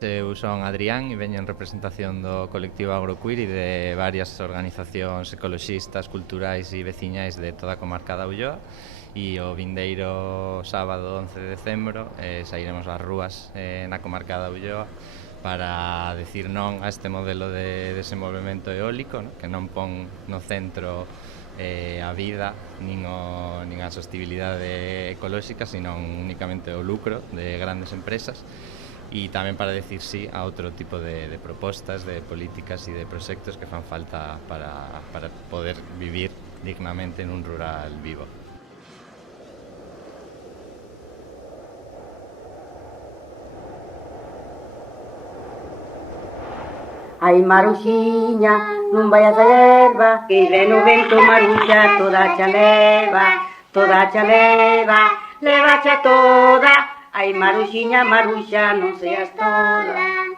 Eu son Adrián e veño en representación do colectivo Agroqueer e de varias organizacións ecoloxistas, culturais e veciñais de toda a comarca da Ulloa, e o vindeiro sábado 11 de decembro sairemos ás rúas na comarca da Ulloa para decir non a este modelo de desenvolvemento eólico, no? Que non pon no centro a vida nin a sostibilidade ecolóxica, senón únicamente o lucro de grandes empresas, e tamén para decir sí a outro tipo de propostas, de políticas e de proxectos que fan falta para poder vivir dignamente nun rural vivo. Ai, Maruxiña, non vayas a erva, que ven o vento, Maruxa, toda xa leva, levacha toda. Ai, Maruxiña, Maruxa, non seas toda.